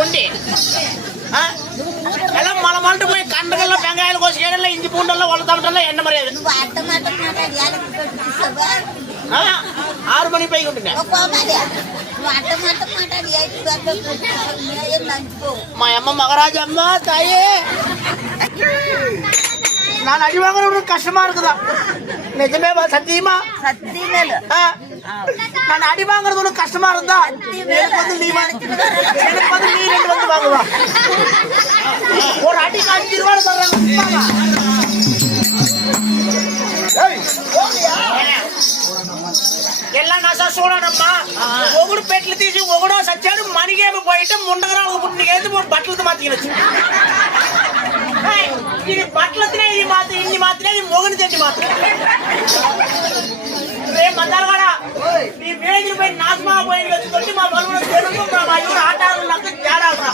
உண்டி ஆ? எல்லாம் மலை மலட்டு போய் கண்டுகள்லாம் வெங்காயம் கோசி கேடல இஞ்சி பூண்டெல்லாம் வளர்த்தாமட்டெல்லாம் என்ன மரியாதை నువ్వు అట్ట మాట మాట్లాడి యాలకు పెట్టిస్తావా ஆ? ஆறு மணி போய் கொண்டுங்க పోవాలి నువ్వు అట్ట మాట మాట్లాడి ఎయిట్ పెట్టిస్తావు లంచుకో మా అమ్మ మగరాజు అమ్మ తాయే நான் அடி வாங்குறது கஷ்டமா இருக்குதா நிஜமே வா, சத்தியமா సత్తి మేలు ஆ? நான் அடி வாங்குறது உனக்கு கஷ்டமா இருந்தா எனக்கு வந்து நீ வா- எனக்கு வந்து நீ ரெண்டு வந்து வாங்குவா ஒரு அடிக்கு அஞ்சு ரூபாய் தர்றாங்க எல்லாம் నస చూడనమ్మా ఒగుడు పెట్లు తీసి ఒగుడో సచ్చాడు మనకేమి పోయితే ముండగరా ఒక పుట్టినకేసి మూడు బట్టలతో మాత్రం ఇది బట్టలు వచ్చినాయి ఇది మాత్రం ఇన్ని మాత్రమే ఇది మొగని తెచ్చి మాత్రం రేపు మందాలు కూడా నీ వేదిక పోయి నాశమా పోయి వచ్చి మా బలుగుడు తెలుగు మా ఇవ్వడు ఆట ఆడులకు తేడా రా.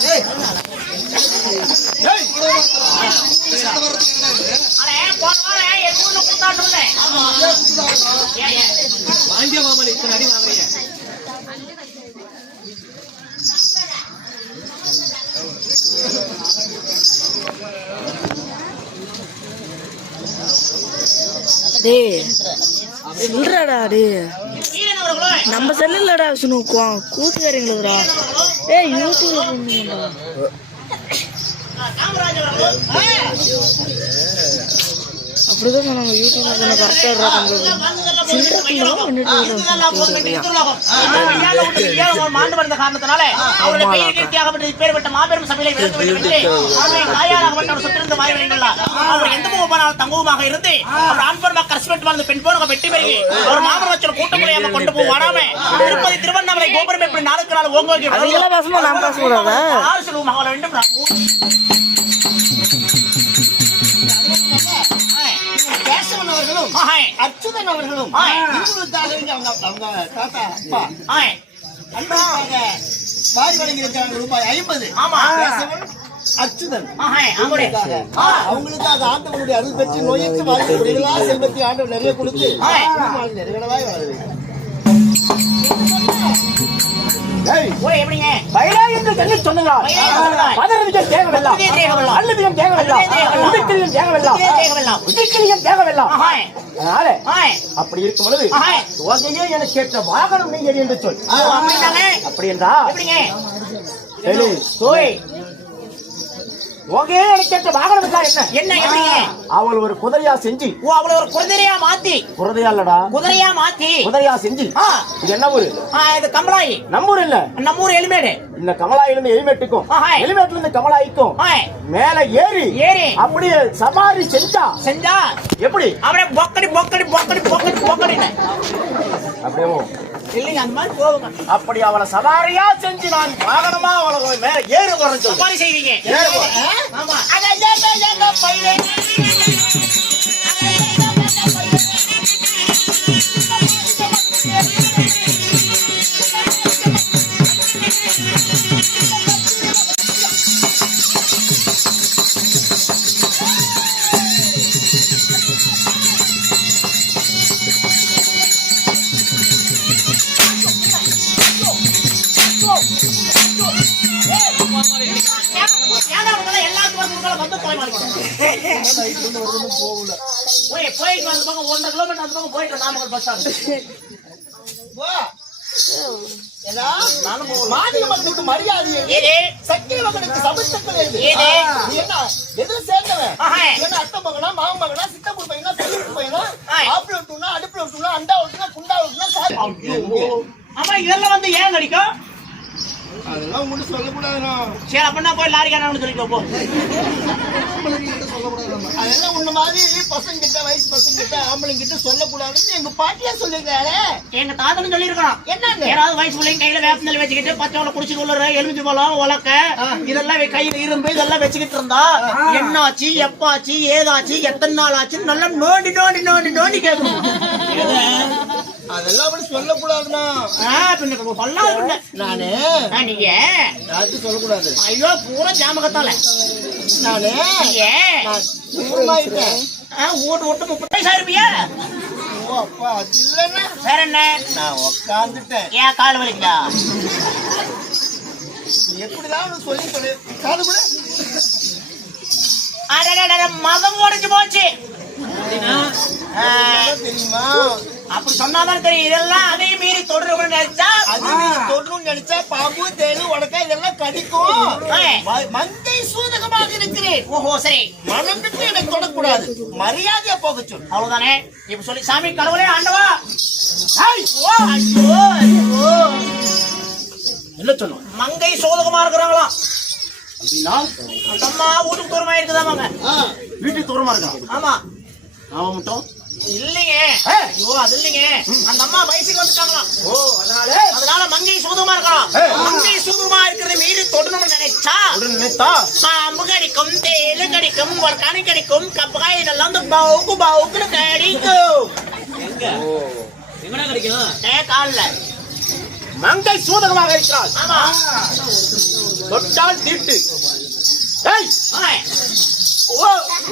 అరే పోనవారే ఎక్కువ నొక్కుంటాంటుండే ఏ ఏ டே. சொல்றடா டே. ஈரன் அவர்களோ நம்ம செல்லுலடா சுனு கூட்டுக்காரங்களுக்குடா. ஏ யூடியூப்ல பண்ணுங்கடா அப்படிதான் சொன்னாங்க. யூடியூப்ல கொஞ்சம் கரெக்டா இருக்கா மாண்டு வந்த காரணத்தினால அவருடைய பெயர் கீர்த்தியாகப்பட்ட இப்பேற்பட்ட மாபெரும் சபையில விளக்க வேண்டும் என்று அவருடைய தாயாராகப்பட்ட அவர் சுற்றிருந்த வாய் வேண்டுள்ளார் அவர் எந்த முகமானால் தங்குவமாக இருந்து அவர் ஆண்பர் மக்கள் ஹஸ்பண்ட் வாழ்ந்து பெண் போனவங்க வெட்டி பெருகி அவர் மாமன் வச்சு கூட்டம் முறையாக கொண்டு போய் வராம திருப்பதி திருவண்ணாமலை கோபுரம் எப்படி நாளுக்கு நாள் மகள வேண்டும். அச்சுதன் அவர்களும் அவங்க தாத்தா அப்பா. ஆய் அன்புக்காக வாரி வழங்கி இருக்கிறாங்க ரூபாய் ஐம்பது. ஆமா. அச்சுதன் அவங்களுக்காக ஆண்டவனுடைய அருள் பெற்று நோயற்று வாழ்க்கை செல்வத்தை ஆண்டவர் நிறைய கொடுத்து வாழ ஓய் எப்படிங்க? என்று சொல்லி சொன்னதால். அல்லவியம் தேகவெல்லாம் அல்லவியம் தேகவெல்லாம். உதிக்கிரியம் தேகவெல்லாம். உதிக்கிரியம் ஆஹாய். அதனால அப்படி இருக்கும் பொழுது. ஓகையே எனக்கு ஏற்ற வாகனம் நீங்கள் என்று சொல். அப்படி என்றா எப்படிங்க? சரி ஓய். ஓகே எனக்கு வாகனம் என்ன? என்ன அவள் ஒரு குதிரையா செஞ்சு. ஓ அவளை ஒரு குதிரையா மாத்தி. குதிரையா இல்லடா. குதிரையா மாத்தி. குதிரையா செஞ்சு. இது என்ன ஊரு? இது கமலாயி. நம்ம ஊர் இல்ல நம்ம ஊர் எலிமேடு இந்த கமலாயில இருந்து எலிமேட்டுக்கும். எலிமேட்ல இருந்து கமலாய்க்கும். மேல ஏறி. ஏறி. அப்படியே சவாரி செஞ்சா. செஞ்சா. எப்படி? அப்படியே பொக்கடி பொக்கடி பொக்கடி பொக்கடி பொக்கடின்னு. அப்படியே இல்லைங்க அந்த மாதிரி போகுங்க அப்படி அவளை சவாரியா செஞ்சு நான் வாகனமா அவளை மேல ஏறி சொல்லு சவாரி செய்வீங்க. ஆமா. போய் போயிட்டு அந்த பக்கம் ஒன்றரை கிலோமீட்டர் அந்த பக்கம் போயிட்டு நாமக்கல் பஸ் ஸ்டாண்ட் மாநில மக்களுக்கு மரியாதை எது? ஏது சக்கிய மகனுக்கு? நீ என்ன எது சேர்ந்தவன்? என்ன அத்தை மகனா மாமன் மகனா சித்தப்பூர் பையனா பெரியப்பூர் பையனா. ஆப்பிள் விட்டுனா அடுப்புல விட்டுனா அண்டா விட்டுனா குண்டா விட்டுனா சாரி. ஆமா இதெல்லாம் வந்து ஏன் கிடைக்கும் அதெல்லாம் உங்கள்கிட்ட சொல்லக்கூடாதுண்ணா சரி அப்படின்னா போய் லாரி காரணம்னு சொல்லிக்கோ போ. அதெல்லாம் உன்ன மாதிரி பசங்க கிட்ட வயசு பசங்க கிட்ட ஆம்பளைங்க கிட்ட சொல்லக்கூடாதுன்னு எங்க பாட்டியா சொல்லிருக்காரு எங்க தாத்தனும் சொல்லியிருக்கணும் என்னன்னு? யாராவது வயசு பிள்ளைங்க கையில வேப்பந்தல் வச்சுக்கிட்டு பச்சை வளை குடிச்சு கொள்ளுற எலுமிச்சு பழம் உலக்க இதெல்லாம் கையில இரும்பு இதெல்லாம் வச்சுக்கிட்டு இருந்தா என்னாச்சு எப்பாச்சு ஏதாச்சு எத்தனை நாள் ஆச்சுன்னு நல்லா நோண்டி நோண்டி நோண்டி நோண்டி கேட்கணும். அதெல்லாம் அப்படி சொல்லக்கூடாதுண்ணா. சொல்லாத நானு நீங்க. யாருக்கும் சொல்லக்கூடாது. ஐயோ பூரா ஜாமகத்தால. நானு ஆ, ஓட்டு ஓட்டு முப்பது வயசா இருப்பியா ஓ அப்பா அது இல்லைன்னா வேற என்ன? நான் உக்காந்துட்டேன். ஏன் கால் வலிக்குதா? எப்படிதான் சொல்லி சொல்லி காது கூட. மதம் உடைஞ்சு போச்சு. தெரியுமா? அப்படி சொன்னாதான் தெரியும். இதெல்லாம் அதையும் மீறி தொடர்பு நினைச்சா அது நீ தொடணும்னு நினைச்சா பாம்பு தேனு உடக்கா இதெல்லாம் கடிக்கும். ஏய். ம- மங்கை சூதகமாக இருக்கிறேன். ஓஹோ சரி. மனம் விட்டு எனக்கு தொடக்கூடாது. மரியாதையா போக சொல்லு. அவ்வளவுதானே? இப்ப சொல்லி சாமி கடவுளே ஆண்டவா. என்ன சொன்னோம் மங்கை சோதகமா இருக்கிறாங்களாம் அப்படின்னா? அம்மா வீட்டுக்கு தூரமா இருக்குதாமாங்க? வீட்டுக்கு தூரமா இருக்கான் ஆமா. அவன் மட்டும்? இல்லைங்க. ஐயோ அது இல்லைங்க. அந்த அம்மா வயசுக்கு வந்துட்டாங்களாம். ஓ அதனால? அதனால மங்கை சூதகமா இருக்கலாம் மங்கை சூதகமா இருக்கிறத மீறி தொடணும்னு நினைச்சா? நினைத்தா? பாம்பு கடிக்கும் தேலு கடிக்கும் ஒரு கனி கடிக்கும் கப்பகாய் இதெல்லாம் பவுக்கு பவுக்குன்னு கடிக்கும். ஏ கால்ல. மங்கை சூதகமாக இருக்கிறாள். தொட்டால் தீட்டு. ஏய். ஓ!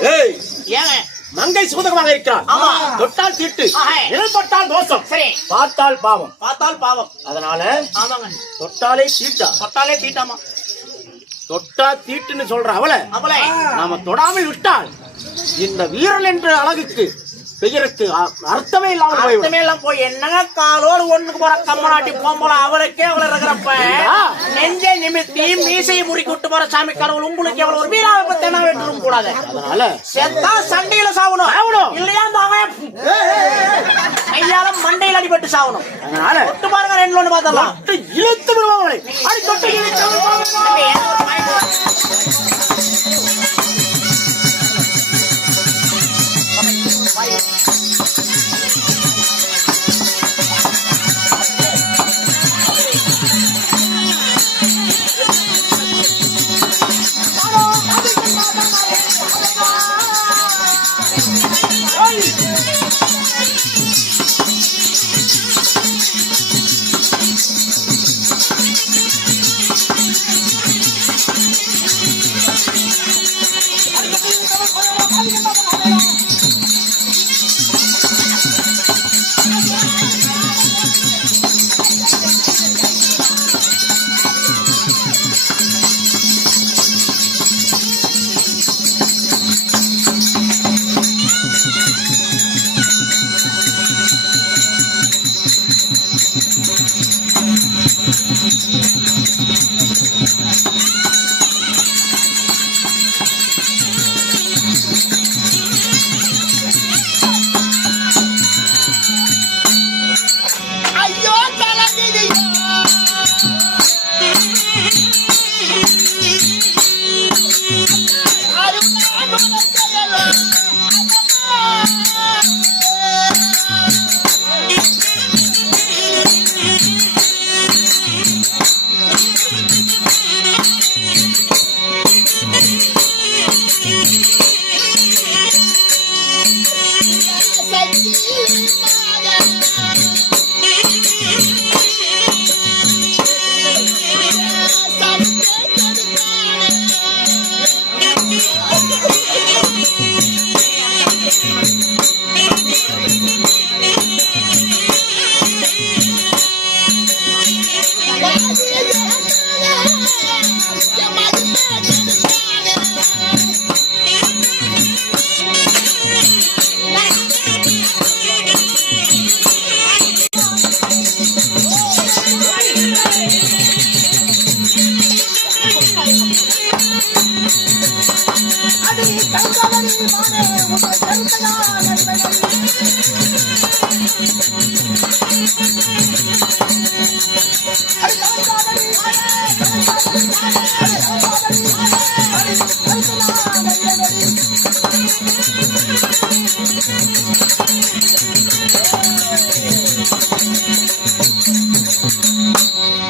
ஏய்! ஏங்க மங்கை சூதகமாக இருக்கிறாள் ஆமா. தொட்டால் தீட்டு ஆஹா. நிழல் பட்டால் தோஷம் சரி. பார்த்தால் பாவம். பார்த்தால் பாவம். அதனால ஆமாங்க. தொட்டாலே தீட்டா. தொட்டாலே தீட்டாமா? தொட்டா தீட்டுன்னு சொல்ற அவளை அவளே. நாம தொடாமல் விட்டால் இந்த வீரன் என்ற அழகுக்கு பெயருக்கு அர்த்தமே இல்லாமல் போய்விடும். அர்த்தமே எல்லாம் போய் என்னங்க காலோடு ஒண்ணுக்கு போற கம்மநாட்டி போம்போல அவளுக்கே அவளை இருக்கிறப்ப? நெஞ்சை நிமித்தி மீசையை முறுக்கி விட்டு போற சாமி கடவுள் உங்களுக்கு எவ்வளவு ஒரு வீராவை பத்தி என்ன வேண்டும் கூடாது. அதனால செத்தா சண்டையில சாவணும். சாவணும். இல்லையா அந்த அவன் கையால மண்டையில் அடிபட்டு சாவணும். அதனால தொட்டு பாருங்க ரெண்டு ஒண்ணு பார்த்தலாம். இழுத்து அவளை அடி தொட்டு இழுத்து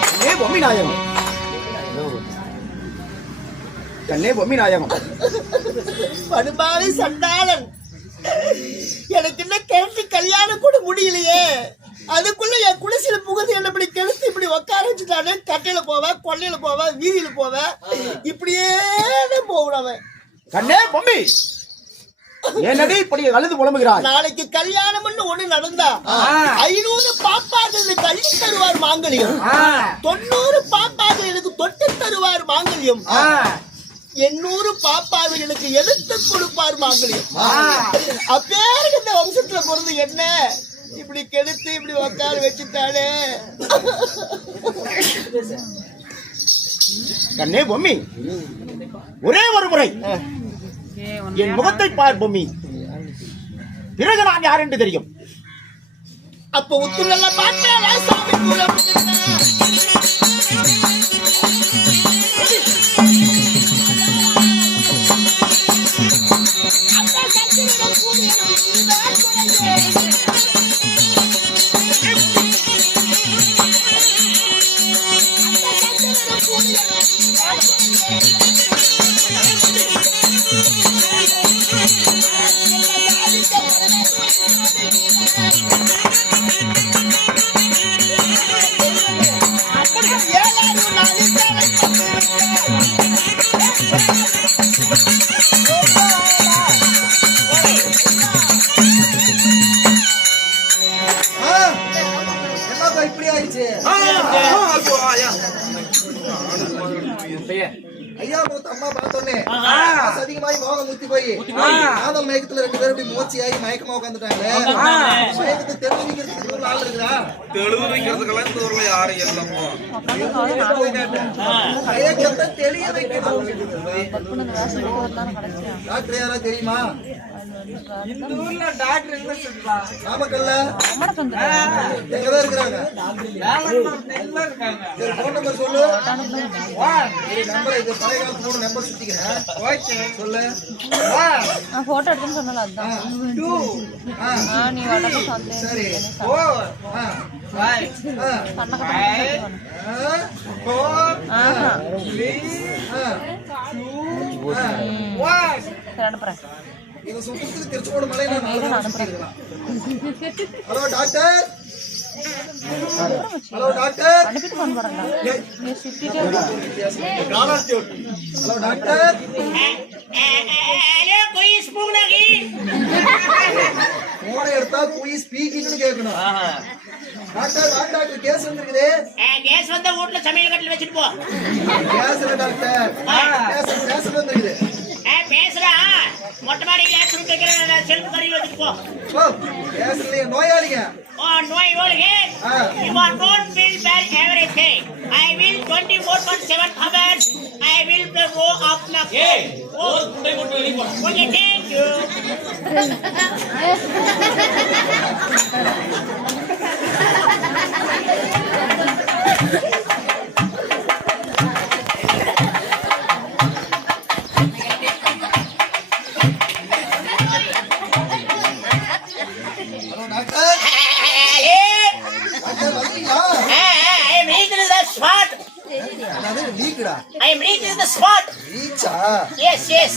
கண்ணே கண்ணே பொம்மி நாயகம். படுபாவி சண்டாளன் எனக்கு இன்னும் கிணத்து கல்யாணம் கூட முடியலையே அதுக்குள்ள என் குடிசையில புகுந்து என்ன இப்படி கெடுத்து இப்படி உட்கார வச்சுட்டானே கட்டையில போவேன் கொள்ளையில போவேன் வீதியில போவேன் இப்படியே போகணும் அவன். கண்ணே பொம்மி என்னடி இப்படி அழுது புலம்புகிறாய்? நாளைக்கு கல்யாணம்னு ஒண்ணு நடந்தா ஐநூறு பாப்பாக்களுக்கு அள்ளி தருவார் மாங்கல்யம். தொண்ணூறு பாப்பாக்களுக்கு தொட்டு தருவார் மாங்கல்யம். எண்ணூறு பாப்பாவிகளுக்கு எடுத்து கொடுப்பார் மாங்கல்யம். அப்பேருக்கு இந்த வம்சத்துல பிறந்து என்ன? இப்படி கெடுத்து இப்படி உட்கார வச்சுட்டானே. கண்ணே பொம்மி. ஒரே ஒரு முறை. என் முகத்தை பார் பொம்மி. பிறகு நான் யார் என்று தெரியும். அப்ப உத்துல பார்த்தேன் சாமி ஐயா மூத்த அம்மா பார்த்தோன்னே காசு அதிகமாகி மோகம் முத்தி போய். காதல் மயக்கத்துல ரெண்டு பேரும் இப்படி மூச்சியாகி மயக்கமா உட்காந்துட்டாங்க மயக்கத்தை தெரிஞ்சுக்கிறதுக்கு ஒரு ஆள் இருக்குதா தெளிவு வைக்கிறதுக்கெல்லாம் இந்த ஊர்ல யாரும் இல்லப்போ மயக்கத்தை தெளிய வைக்கணும். டாக்டர் யாரா தெரியுமா? நாமக்கல்ல? எங்கதான் இருக்கிறாங்க? சரி போன் நம்பர் சொல்லு. நம்பர். இது பழைய காலத்து மூணு நம்பர் சுத்திக்கிறேன். நான் போட்டோ எடுத்துன்னு சொன்னல அதுதான் ஆ, ஆ, நீ வரப்ப சொன்னேன். சரி ஆ, ஆ, ஆ, ஆஹா. ஆ. சரி அனுப்புறேன். இவங்க சுத்தத்துக்கு திருச்செங்கோடு மலை நான் நாலு சுத்திருக்கலாம். Hello doctor hello doctor hello doctor போன எடுத்தா போய் ஸ்பீக்கிங்னு கேட்கணும் டாக்டர் டாக்டர் கேஸ் வந்திருக்குது கேஸ் வந்த வீட்டுல சமையல் கட்டில வச்சுட்டு போ கேஸ் டாக்டர் கேஸ் கேஸ் வந்திருக்குது மொட்டை மாடி கேஸ் வைக்கிற செல்ஃப் கறியில் வச்சுட்டு போ ஓ கேஸ் இல்லையே நோயாளிங்க Oh, no, you will get. Ah. You are not will bear everything. I will 24.7 hours. I will go up now. Oh, okay, thank you. Hello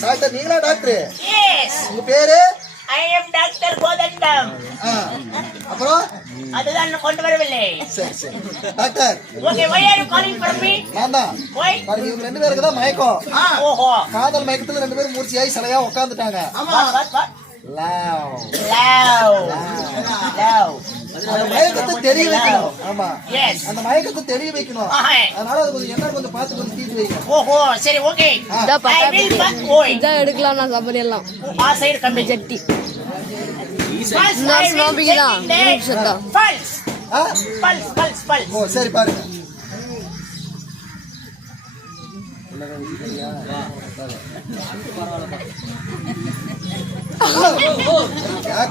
Doctor நீங்களா doctor. உங்க பேரு? அப்புறம்? அதுதான் கொண்டு வரவில்லை. சரி சரி. டாக்டர். ஓகே நான் தான். பாருங்க இவங்க ரெண்டு பேருக்கு தான் மயக்கம். ஓஹோ. காதல் மயக்கத்துல ரெண்டு பேரும் மூர்ச்சியாகி சிலையா what what love love love அந்த மயக்கத்தை தெரிய வைக்கணும். ஆமா. அந்த மயக்கத்தை தெரிய வைக்கணும். அதனால அது கொஞ்சம் என்ன கொஞ்சம் பார்த்து கொஞ்சம் தீர்த்து வைங்க. ஓஹோ சரி ஓகே ஐ வில் பட் ஓய் இதான் எடுக்கலாம் நான் சபரி எல்லாம். ஆ சைடு கம்பி ஜட்டி நான் take தான். ஆ? pulse pulse pulse. ஓ சரி பாருங்க. ஆ,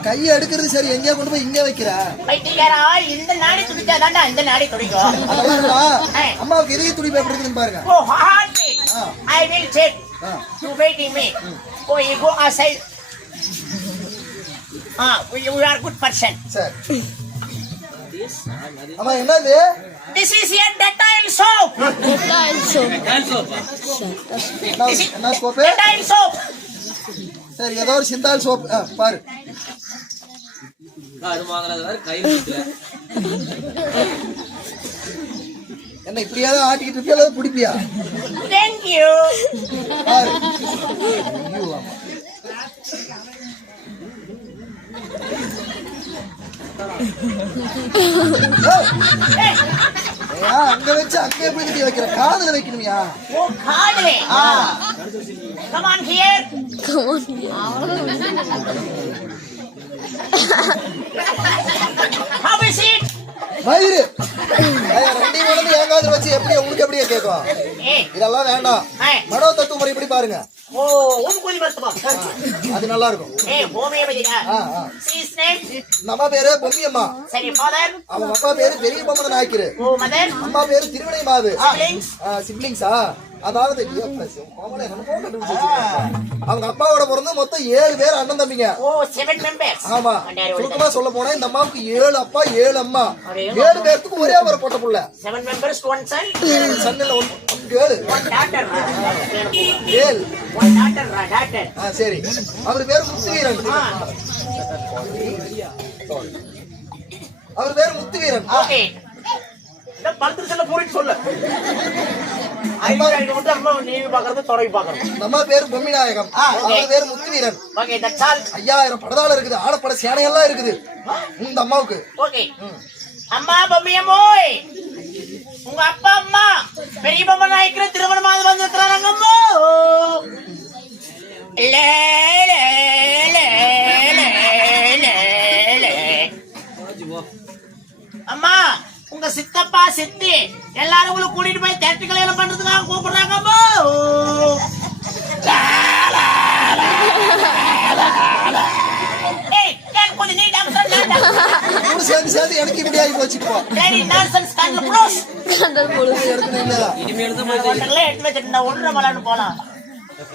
கையை எடுக்கிறது சரி எங்கேயா கொண்டு போய் இங்கே வைக்கிற? இந்த நாடி துடிச்சாதான்டா இந்த நாடி துடிக்கும். அம்மாவுக்கு இதய துடிப்பு எப்படி இருக்குதுன்னு பாருங்க. ஓ heart beat Ah. I will check ah. you waiting me. oh you go outside. ah you are good person. சரி. அம்மா என்னது? This is a Dettol soap. Dettol soap. சரி ஏதோ ஒரு சிந்தால் சோப் பாரு. என்ன இப்படியாவது ஆட்டிக்கிட்டு இருக்கியா அல்லது பிடிப்பியா? பாரு. அங்க வச்சு அங்க எப்படி கட்டி வைக்கிற. காதுல வைக்கணுமியா? ஓ கொண்டு வந்து என் காதுல வச்சு எப்படி உங்களுக்கு எப்படியே கேட்கும் இதெல்லாம் வேண்டாம். மனோ தத்துவ முறை இப்படி பாருங்க. ஓ, உன் கூலி மருத்துவா. அது நல்லா இருக்கும்? நம்ம பேரு பொம்மியம்மா சரி? அவங்க அப்பா பேரு பெரிய பொம்மன் நாய்க்கிரு ஓ, mother? அம்மா பேரு திருவினை மாவு Siblings? அதாவது. அவங்க அப்பாவோட பிறந்து மொத்தம் ஏழு பேர் அண்ணன் தம்பிங்க. ஆமா. சுருக்கமா சொல்ல போனா இந்த அம்மாவுக்கு ஏழு அப்பா ஏழு அம்மா. ஏழு பேர்த்துக்கு ஒரே ஒரு பொட்ட புள்ள. சன்னில uh, daughter. ஆ சரி. அவர் பேரு முத்துவீரன். அவர் பேரு முத்துவீரன். சொல்ல பூரிட்டு சொல்லு. அம்மா பேரு பொம்மிநாயகம். அவர் பேரு முத்துவீரன். Okay, that's all. ஐயாயிரம் படதாளம் இருக்குது ஆடப்பட சேனையெல்லாம் இருக்குது. இந்த அம்மாவுக்கு. Okay. அம்மா பொம்மியம்மோய். உங்க அப்பா அம்மா பெரிய பொம்மை நாய்க்கிற திருமணமாக லே, லே, லே, லே, லே. அம்மா உங்க சித்தப்பா சித்தி எல்லாரும் உங்களை கூட்டிட்டு போய் தேட்டர் கல்யாணம் பண்றதுக்காக கூப்பிடுறாங்க எனக்கு இப்படி ஆகி இல்லையா ஒன்றரை எடுத்து வச்சிருந்தா ஒன்றரை மலான்னு போலாம்.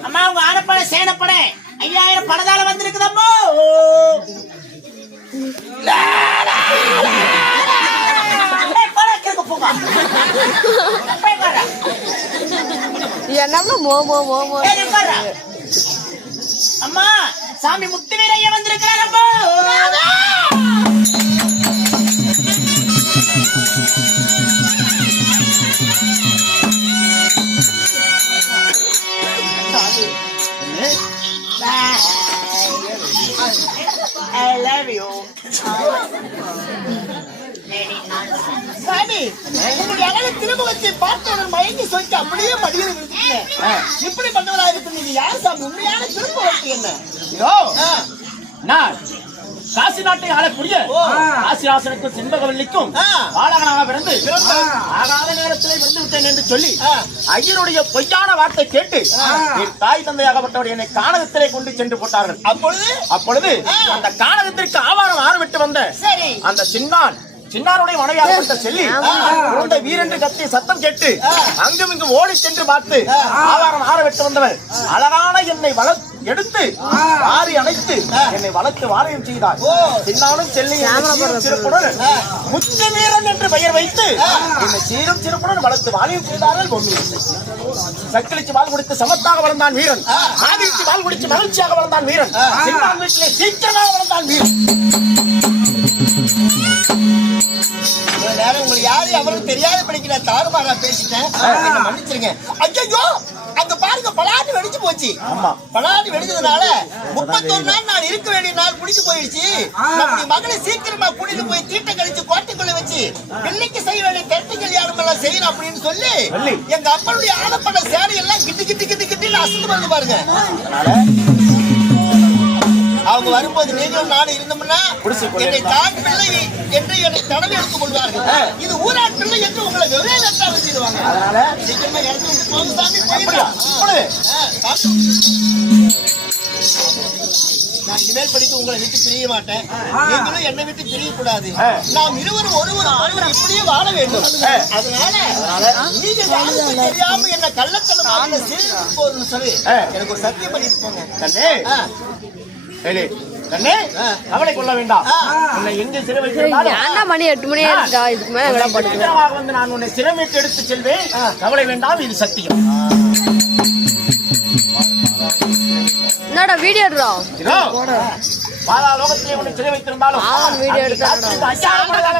அம்மா உங்க ஆனப்பட சேனப்பட ஐயாயிரம் படதால வந்திருக்குதம்மோ லா, லா, லா, லா. ஏய், போடா, கிறுக்கு பூங்கா. போய் உட்கார்றா. என்ன மோ மோ. அம்மா சாமி முத்து வீரைய வந்திருக்கிறார் உங்களுடைய அழகு திருமுகத்தை பார்த்தவுடன் மயங்கி சொல்லி அப்படியே மடியில் இப்படி பண்ணவரா இருக்கு நீங்க யார் சாமி? உண்மையான திருமுகத்து என்ன? இதோ, நான் காசி நாட்டை ஆளக்கூடிய காசிராசனுக்கும் செண்பகவல்லிக்கும் ஆ. பாலகனாக பிறந்து ஆகாத நேரத்திலே வந்து விட்டேன் என்று சொல்லி ஐயருடைய பொய்யான வார்த்தை கேட்டு என் தாய் தந்தையாகப்பட்டவர் என்னை கானகத்திலே கொண்டு சென்று போட்டார்கள். அப்பொழுது? அப்பொழுது அந்த கானகத்திற்கு ஆவாரம் ஆரம்பிட்டு வந்த சரி. அந்த சின்னான் சின்னாருடைய மனைவியாக செல்லி. குழந்தை வீரென்று கத்தி சத்தம் கேட்டு அங்கும் இங்கும் ஓடி சென்று பார்த்து ஆவாரம் ஆற விட்டு வந்தவர். அழகான என்னை வள எடுத்து வாரி அணைத்து என்னை வளர்த்து வாரியம் செய்தார். சின்னானும் செல்லி சிறப்புடன் முத்து வீரன் என்று பெயர் வைத்து என்னை சீரும் சிறப்புடன் வளர்த்து வாரியம் செய்தார்கள். பொம்மி சக்களிச்சு பால் குடித்து சமத்தாக வளர்ந்தான் வீரன். ஆதிச்சு பால் குடிச்சு மகிழ்ச்சியாக வளர்ந்தான் வீரன். சின்னான் வீட்டிலே சீக்கிரமாக வளர்ந்தான் வீரன். யாரு அவருக்கு தெரியாத படிக்கிற தாறுமாறா பேசிட்டேன். மன்னிச்சிருங்க. ஐயோ அங்க பாருங்க பலாட்டு வெடிச்சு போச்சு. பலாட்டு வெடிச்சதுனால முப்பத்தொரு நாள் நான் இருக்க வேண்டிய நாள் முடிஞ்சு போயிடுச்சு நம்முடைய மகளை சீக்கிரமா கூட்டிட்டு போய் தீட்டை கழிச்சு கோட்டைக்குள்ள வச்சு பிள்ளைக்கு செய்ய வேண்டிய கருத்து கல்யாணம் எல்லாம் செய்யணும் அப்படின்னு சொல்லி. எங்க அப்பனுடைய ஆனப்பட சேரை எல்லாம் கிட்டு கிட்டு கிட்டு கிட்டு அசந்து வந்து பாருங்க. அவங்க வரும்போது நீங்களும் நானும் இருந்தோம்னா என்னை தான். பிள்ளை என்று என்னை தடவை எடுத்துக் கொள்வார்கள் இது ஊராட் பிள்ளை என்று உங்களை வெவ்வேறு இடத்துல வச்சிருவாங்க அதனால சீக்கிரமா விட்டு சாமி? போயிடலாம். நான் இனிமேல் படித்து உங்களை விட்டு பிரிய மாட்டேன். நீங்களும் என்னை விட்டு பிரியக்கூடாது. நாம் இருவரும் ஒருவர் ஒருவர் இப்படியே வாழ வேண்டும். அதனால நீங்க தெரியாம என்ன கள்ளத்தனமாக சொல்லி. எனக்கு ஒரு சத்தியம் பண்ணிட்டு போங்க கண்ணே ஆ. ஏலே, கண்ணே கவலை கொள்ள வேண்டாம். உன்னை எங்கே சிறை மணி எட்டு மணி ஆயிருக்கா. இதுக்கு மேல வந்து நான் உன்னை சிறைமீட்டு எடுத்து செல்வேன். கவலை வேண்டாம் இது சத்தியம். என்னடா வீடியோ எடுறா? இதோ பாதாள லோகத்திலே உன்னை சிறை வைத்திருந்தாலும் வீடியோ மடங்காக